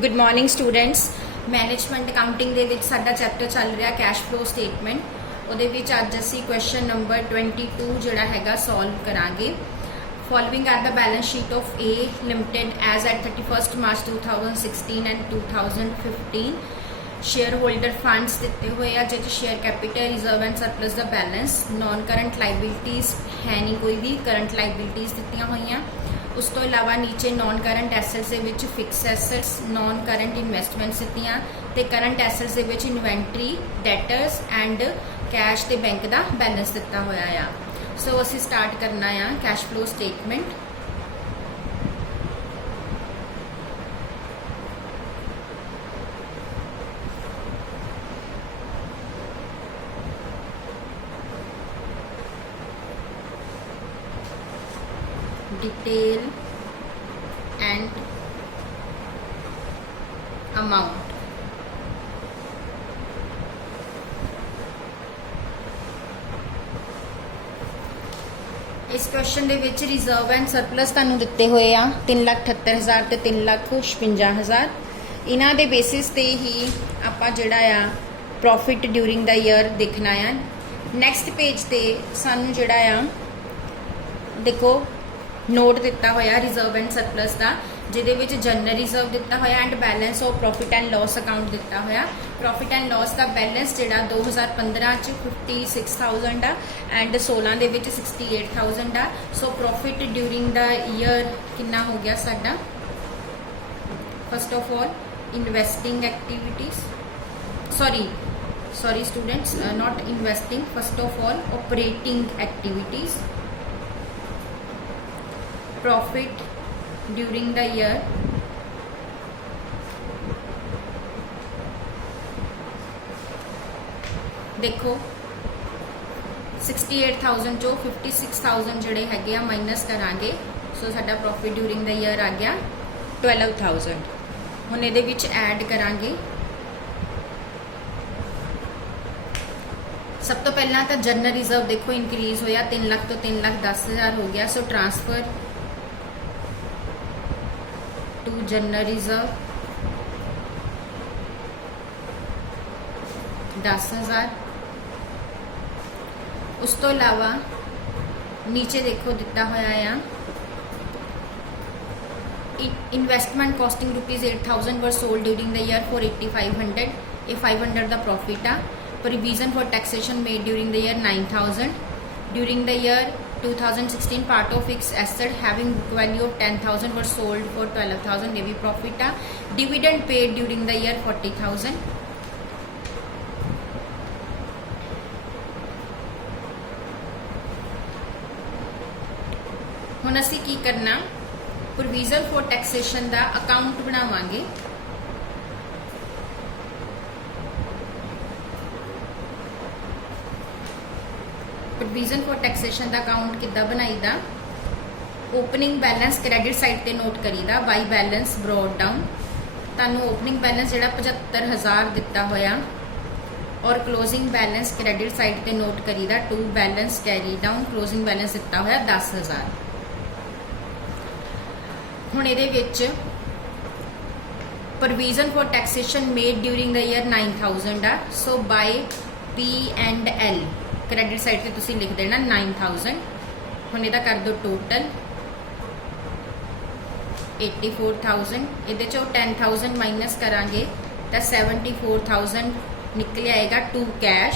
Good morning students. Management accounting दे विच साडा चैप्टर चल रहा कैश फ्लो स्टेटमेंट। उहदे विच अज असीं क्वेश्चन नंबर 22 जिहड़ा हैगा सॉल्व करांगे। Following are the balance sheet of A limited as at 31 March 2016 and 2015। Share holder funds दिते हुए आ जिस share capital reserve and surplus the balance. Non current liabilities है नहीं कोई भी, करंट लाइबिलिटीज़ दित्तियां होईयां। उस तो इलावा नीचे नॉन करंट एसेट्स दे विच fix assets, non current investments दित्तियां ते करंट एसेट्स दे विच इन्वेंटरी, डेटर्स एंड कैश ते बैंक दा बैलेंस दिता होया आ। सो असीं स्टार्ट करना आ cash flow statement. Detail and amount. इस क्वेश्चन दे विच रिजर्व एंड सरप्लस तुहानूं दिते हुए आ 3,78,000 ते 3,56,000। इन्हां दे बेसिस ते ही आपां जिहड़ा आ प्रॉफिट ड्यूरिंग द ईयर देखना आ। नैक्सट पेज ते सानूं जिहड़ा आ देखो नोट दिता होया रिजर्व एंड सरप्लस का, जिहदे विच जनरल रिजर्व दिता होया and balance of profit and loss account दिता होया। प्रॉफिट एंड लॉस का बैलेंस जिहड़ा 2015 च 56,000 आ एंड 16 दे विच 68,000 आ। So profit during the year कितना हो गया साडा? First of all investing activities, sorry students, not investing, first of all operating activities. Profit during the year देखो 68,000 चो 56,000 जिहड़े हैगे आ माइनस करांगे। सो साडा प्रॉफिट ड्यूरिंग द ईयर आ गया 12,000। हुण इहदे विच ऐड करांगे। सब तो पहला तो जनरल रिजर्व देखो इंक्रीज होया 3 लाख तो 3,10,000 हो गया। So transfer to general reserve 10,000। उस तो इलावा नीचे देखो दिता होया investment costing ₹8,000 were sold during the year for 8,500। ये 500 का प्रॉफिट आ। Provision for taxation made during the year 9,000। During the year 2016 part of fix asset having book value of 10,000 were sold for 12,000। ये भी प्रॉफिट आ। Dividend paid during the year 40,000। हुण असीं की करना, प्रोविजन फॉर टैक्सेशन का account बनावांगे। Provision for taxation का अकाउंट किद्दां बनाईदा? ओपनिंग बैलेंस क्रेडिट साइड ते नोट करीदा बाई बैलेंस ब्रॉड डाउन। तुहानूं ओपनिंग बैलेंस जिहड़ा 75,000 दिता होया और क्लोजिंग बैलेंस क्रेडिट साइड ते नोट करीदा to balance carry down. Closing balance दिता होया 10,000। हुण इहदे विच provision for taxation made during the year 9,000 आ। So by P and L credit side पे तुसी लिख देना 9,000। हुण इहदा कर दो टोटल 84,000। इहदे चों 10,000 माइनस करांगे तो 74,000 निकल आएगा टू कैश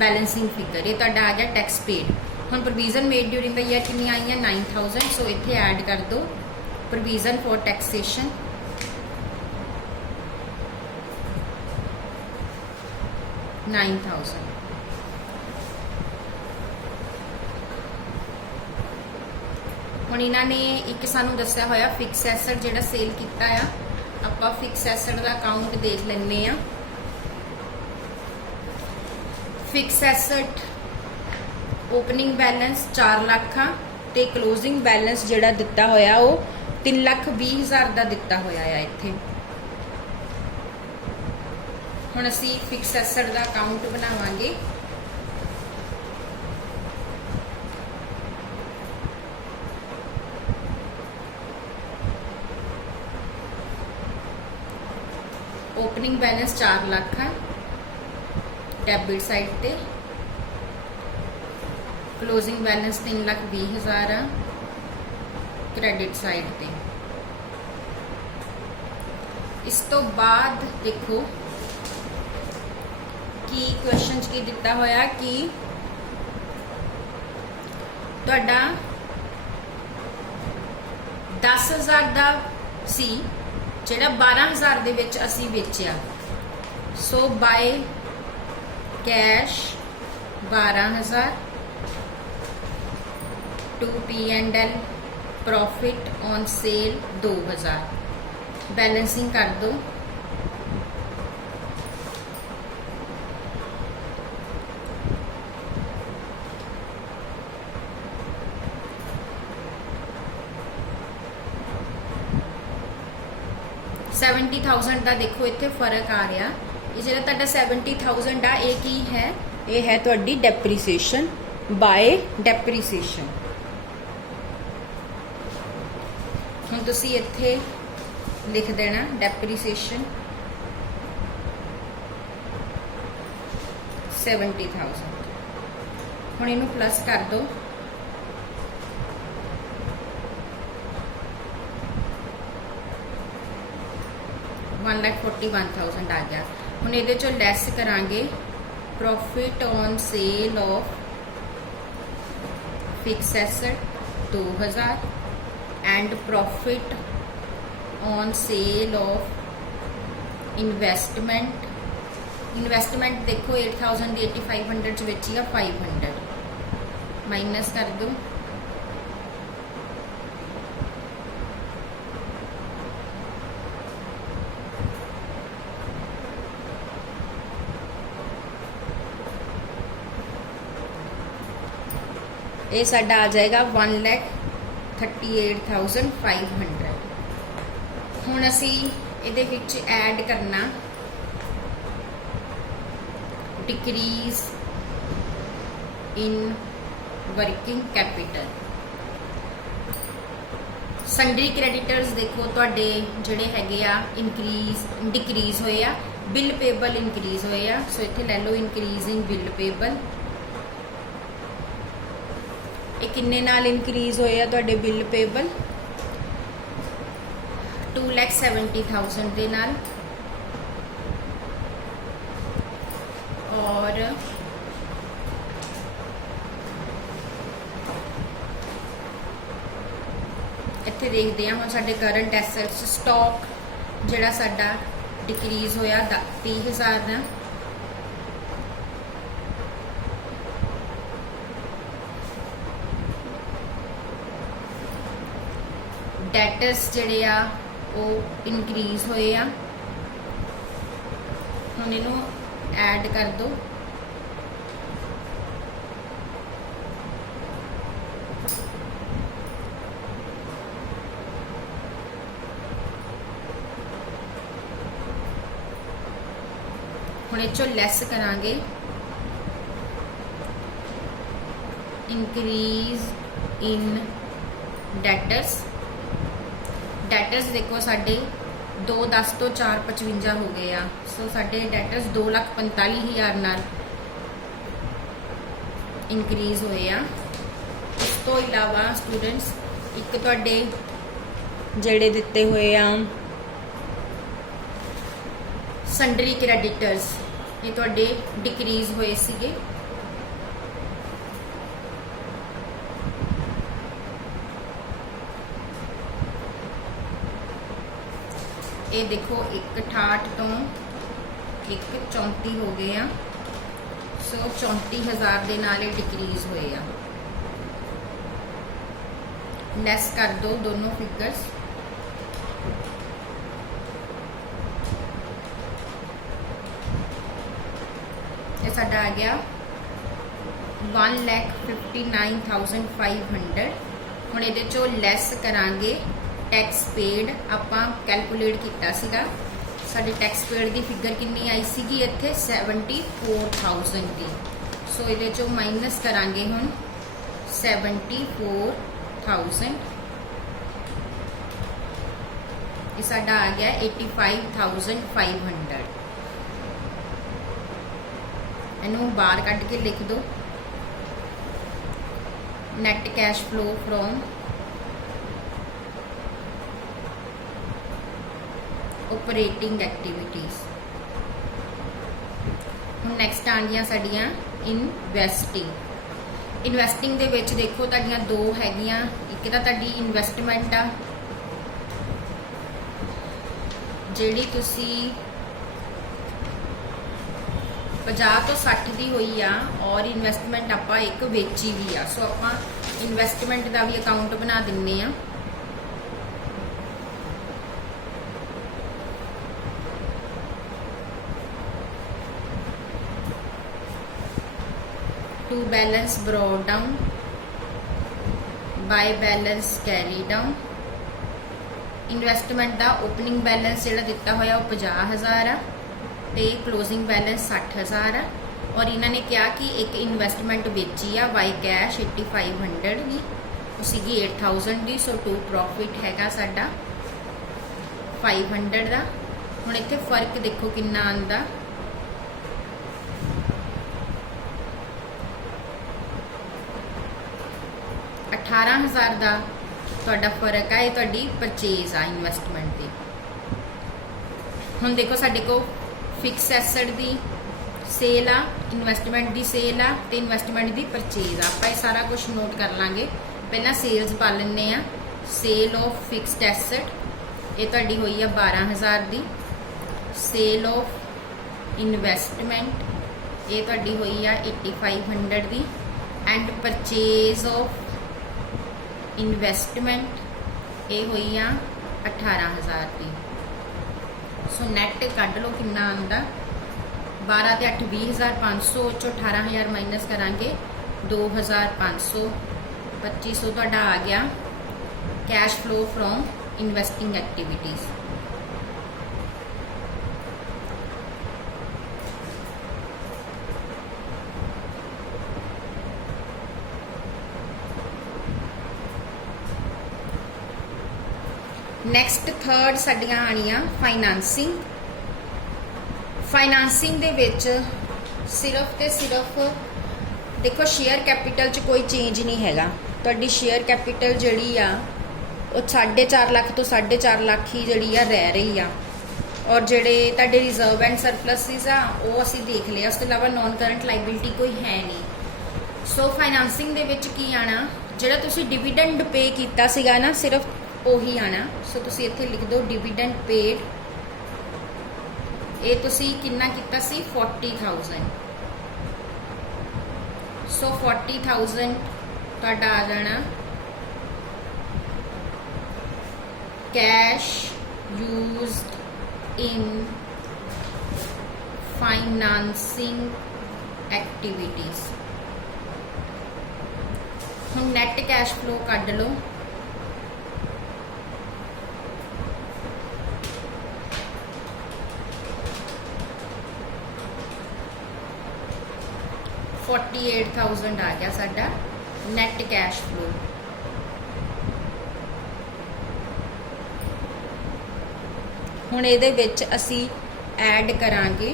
बैलेंसिंग फिगर। ये तुहाडा आ गया टैक्स पेड। हुण provision made during the year कितनी आई है? 9,000। सो इत्थे ऐड कर दो प्रोविजन फॉर टैक्सेशन 9,000। हुण इन्हां ने एक सानू दस्सिया होया फिक्स एसेट जिहड़ा सेल कीता आ। आपां फिक्स एसेट का अकाउंट देख लैंदे आ। Fix asset opening balance 4 lakh आ ते क्लोजिंग बैलेंस जिहड़ा दिता होया वो 3,20,000 का दिता होया आ। इत्थे हुण असीं फिक्स एसेट का अकाउंट बनावांगे। ओपनिंग बैलेंस 4 लाख है डेबिट साइड ते, क्लोजिंग बैलेंस 3,20,000 है क्रेडिट साइड ते। इस तो बाद देखो कि क्वेश्चन की दिता होया कि तुहाडा 10,000 दा सी जिहड़ा 12,000 दे विच असी बेचिया, so by cash 12,000 to P&L profit on sale 2,000। Balancing कर दो। $70,000 का देखो इत्थे फर्क आ रहा। ये जो तुहाडा 70,000 आ ये की है, ये है तुहाडी डेप्रीसीएशन बाय डेप्रीसीएशन। हुण तुसीं इत्थे लिख देना डेप्रीसीएशन 70,000। हुण इनू प्लस कर दो, $1,41,000 आ गया। हुण इहदे चों लैस करांगे profit on cell of fix asset 2,000 and profit on cell of investment. Investment देखो 8,000 दी 8,500 च बेची आ 500 माइनस कर दो। ये साडा आ जाएगा 1,38,500। हुण असी इहदे विच ऐड करना decrease in working capital. Sundry creditors देखो तुहाडे जिहड़े हैगे आ इनक्रीज डिक्रीज होए आ, बिल पेबल इनक्रीज होए आ, सो इत्थे लै लो इनक्रीज इन बिल पेबल। ये किन्ने नाल इनक्रीज होए आ तुहाडे बिल पेबल 2,70,000 दे नाल। और इत्थे देखते हैं हुण साडे करंट एसेट्स स्टॉक जिहड़ा साडा डिक्रीज होया 30,000 ना, डेटर्स जिहड़े आ वो इनक्रीज होए आ। हुण इनू ऐड कर दो। हुण इह चों लैस करांगे इंक्रीज इन डेटर्स। डेटर्स देखो साडे 2,10 तो 4,55 हो गए आ, सो साडे डेटर्स 2,45,000 नाल इंक्रीज होए आ। इस तो इलावा स्टूडेंट्स एक तुहाडे जिहड़े दिते हुए आ संडरी क्रेडिटर्स, ये तुहाडे डिक्रीज होए सीगे। ये देखो 1,68 तो 1,34 हो गए आ, सो 34,000 दे नाल डिक्रीज होए आ। लैस कर दो दोनों फिगर्स। ये साडा आ गया 1,59,500। हुण इहदे चों लैस करांगे टैक्स पेड। आपां कैलकुलेट किया सीगा, साडी टैक्स पेड की फिगर कितनी आई सीगी इत्थे 74,000 की। सो इहदे चों माइनस करांगे हुण 74,000 ये साडा आ गया 85,500। इनू बाहर कट के लिख दो, net cash flow from operating activities. ਹੁਣ ਨੈਕਸਟ ਆਉਂਦੀਆਂ ਸਾਡੀਆਂ ਇਨਵੈਸਟਿੰਗ ਦੇ ਵਿੱਚ ਦੇਖੋ ਤੁਹਾਡੀਆਂ ਦੋ ਹੈਗੀਆਂ, ਇੱਕ ਤਾਂ ਤੁਹਾਡੀ ਇਨਵੈਸਟਮੈਂਟ ਆ ਜਿਹੜੀ ਤੁਸੀਂ 50 ਤੋਂ 60 ਦੀ ਹੋਈ ਆ, ਔਰ ਇਨਵੈਸਟਮੈਂਟ ਆਪਾਂ ਇੱਕ ਵੇਚੀ ਵੀ ਆ। ਸੋ ਆਪਾਂ ਇਨਵੈਸਟਮੈਂਟ ਦਾ ਵੀ ਅਕਾਊਂਟ ਬਣਾ ਦਿੰਨੇ ਆ। To balance brought down by balance carry down। Investment का ओपनिंग बैलेंस जो दिता होया वो 50,000 आ ते क्लोजिंग बैलेंस 60,000 आ, और इन्होंने कहा कि एक इन्वेस्टमेंट बेची आ बाई कैश 8500 की, उसी 8000 की। सो टू प्रॉफिट हैगा साडा 500 का। हुण इत्थे फर्क देखो कितना आंदा, 18,000 का तुहाडा फर्क है, ये तुहाडी परचेज आ इन्वेस्टमेंट की। हुण देखो साडे को फिक्स एसेट की सेल आ, इन्वेस्टमेंट की सेल आ ते इन्वेस्टमेंट की परचेज आ। आपां सारा कुछ नोट कर लांगे। पहला सेल्स पा लैंदे आ। सेल ऑफ फिक्सड एसेट ये तुहाडी होई आ 12,000 की। सेल ऑफ इन्वेस्टमेंट ये तुहाडी होई आ 8500 की। एंड परचेज ऑफ इन्वेस्टमेंट ये हुई आ 18,000 की। सो नैट कढ़ लो कितना आंदा, 12 ते 8 20,500 चो 18,000 माइनस करांगे 2,500, 2500 तुहाडा आ गया cash flow from investing activities. Next third साडियां आनियां फाइनांसिंग। फाइनांसिंग दे विच सिर्फ ते सिर्फ देखो शेयर कैपिटल च कोई चेंज नहीं हैगा। तुहाडी शेयर कैपिटल जिहड़ी आ वो 4.5 लाख तो 4.5 लाख ही जिहड़ी आ रह रही आ, और जिहड़े तुहाडे रिजर्व एंड सरप्लसिस आ वो असीं देख लिया। उस तो इलावा नॉन करंट लाइबिलिटी कोई है नहीं। सो फाइनांसिंग दे विच की आना, जिहड़ा तुसीं डिविडेंड पे कीता सीगा ना, सिर्फ ਉਹੀ आना। सो तुसी इत्थे लिख दो डिविडेंड पेड, ये तुसी कितना कीता सी 40,000। सो 40,000 तुहाडा आ जाना कैश यूज्ड इन फाइनांसिंग एक्टिविटीज। हुण नैट कैश फ्लो कढ लो। $48,000 आ गया साडा नैट कैश फ्लो। हुण इहदे विच असी ऐड करांगे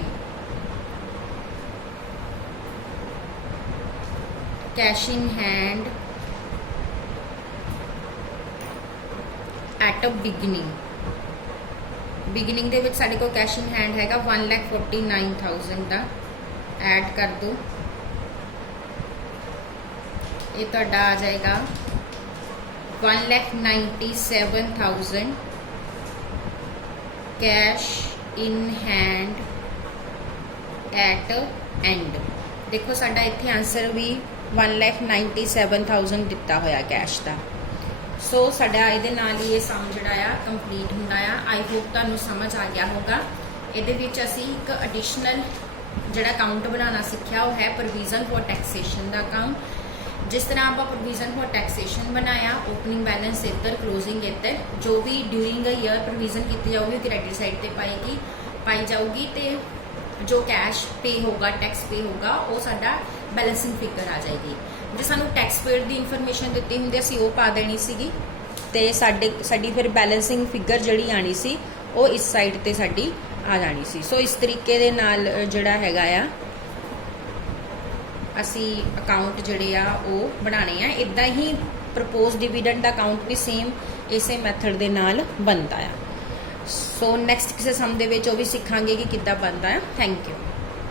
cash in hand at a beginning दे विच साडे कोल कैश इन हैंड हैगा 1,49,000 का। ऐड कर दो, ये तुहाडा आ जाएगा 1,97,000 cash in hand eight and. देखो साडा इत्थे आंसर भी 1,97,000 दिता होया कैश का। सो साडा इहदे नाल ही ये सम जिहड़ा आ कंप्लीट हुंदा आ। आई होप तुहानूं समझ आ गया होगा। इहदे विच असीं एक एडिशनल जिहड़ा अकाउंट बनाना सीखिया वो है प्रोविजन फॉर टैक्सेशन का अकाउंट। जिस तरह आप प्रोविजन फॉर टैक्सेशन बनाया, ओपनिंग बैलेंस इधर, क्लोजिंग इधर, जो भी ड्यूरिंग अ ईयर प्रोविजन की जाऊगी क्रेडिट साइड पर पाई जाऊगी, तो जो कैश पे होगा, टैक्स पे होगा, वो साडा बैलेंसिंग फिगर आ जाएगी। जो सानू टैक्स पेड की इन्फॉर्मेशन दी होंगी असीं वो पा देनी सीगी, ਤੇ ਸਾਡੀ ਫਿਰ ਬੈਲੈਂਸਿੰਗ ਫਿਗਰ ਜਿਹੜੀ ਆਣੀ ਸੀ ਉਹ ਇਸ ਸਾਈਡ ਤੇ ਸਾਡੀ ਆ ਜਾਣੀ ਸੀ। ਸੋ ਇਸ ਤਰੀਕੇ ਦੇ ਨਾਲ ਜਿਹੜਾ ਹੈਗਾ ਆ ਅਸੀਂ ਅਕਾਊਂਟ ਜਿਹੜੇ ਆ ਉਹ ਬਣਾਣੇ ਆ। ਇਦਾਂ ਹੀ ਪ੍ਰਪੋਜ਼ ਡਿਵੀਡੈਂਡ ਦਾ ਅਕਾਊਂਟ ਵੀ ਸੇਮ ਇਸੇ ਮੈਥਡ ਦੇ ਨਾਲ ਬਣਦਾ ਆ। ਸੋ ਨੈਕਸਟ ਕਿਸੇ ਸਮ ਦੇ ਵਿੱਚ ਉਹ ਵੀ ਸਿੱਖਾਂਗੇ ਕਿ ਕਿੱਦਾਂ ਬਣਦਾ ਆ। Thank you.